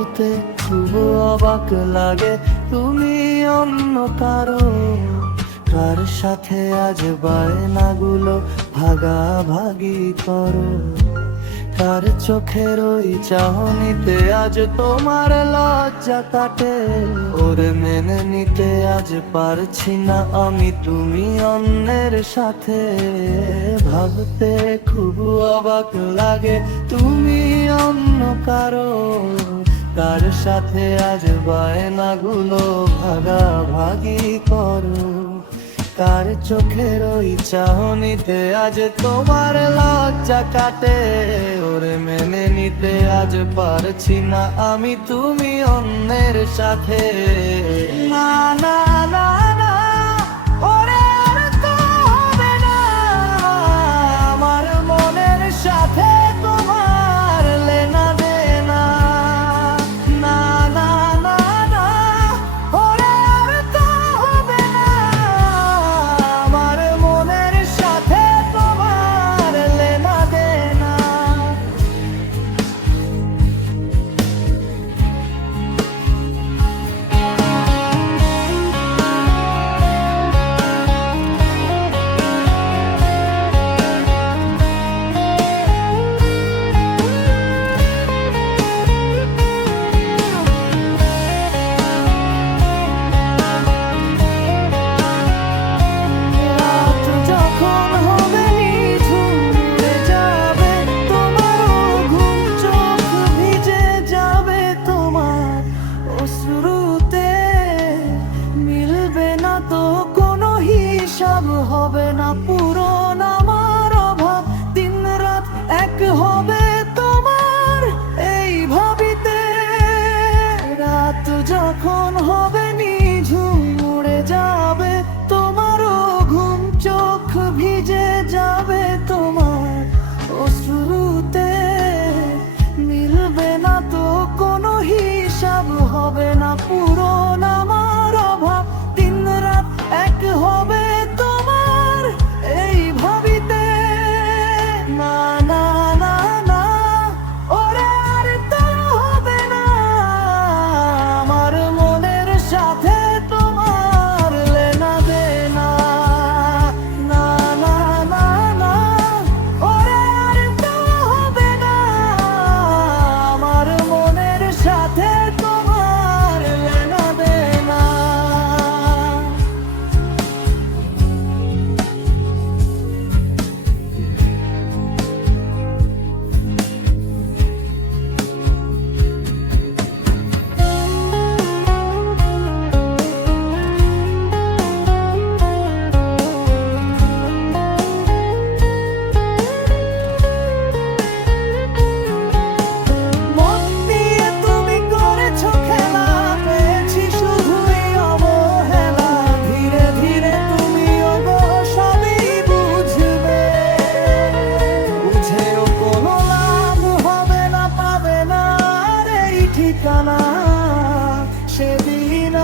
ভাবতে খুব অবাক লাগে তুমি অন্য কারো, কার সাথে আজ বায়নাগুলো ভাগাভাগি করো। কার চোখের ওই চাহনিতে আজ তোমার লজ্জা কাটে, ওরে মেনে নিতে আজ পারছি না আমি তুমি অন্যের সাথে। ভাবতে খুব অবাক লাগে তুমি অন্য কারো, কার সাথে আজ বায়নাগুলো ভাগাভাগি করো। কার চোখের ওই চাহনিতে আজ তোমার লজ্জা কাটে, ওরে মেনে নিতে আজ পারছি না আমি তুমি অন্যের সাথে। না না না না, ওরে আর তো হবে না, আমার মনের সাথে তোমার লেনা দেনা। না না না না, ওরে আর তো হবে না, আমার মনের সাথে তোমার লেনা দেনা। রাত যখন হবে নিঝুম উড়ে যাবে তোমার ঘুম, চোখ ভিজে যাবে তোমার অশ্রুতে। মিলবে না তো কোনো হিসাব, হবে না পূরণ আমার অভাব, দিন রাত এক হবে তোমার এই ভাবিতে। রাত যখন হবে নিঝুম উড়ে যাবে তোমারও ঘুম, চোখ ভিজে যাবে তোমার অশ্রুতে। মিলবে না তো কোনো হিসাব, হবে না পূরণ আমার অভাব, দিন রাত এক হবে তোমার এই ভাবিতে। না না না না, ওরে আর তো হবে না, আমার মনের সাথে তোমার লেনা দেনা। না না না না, ওরে আর তো হবে না, আমার মনের সাথে তোমার লেনা দেনা। মন দিয়ে তুমি করেছো খেলা, পেয়েছি শুধুই অবহেলা। ধীরে ধীরে তুমি ওগো সবই বুঝবে, বুঝেও কোনো লাভ হবে না, পাবে না আর এই ঠিকানা। সেদিন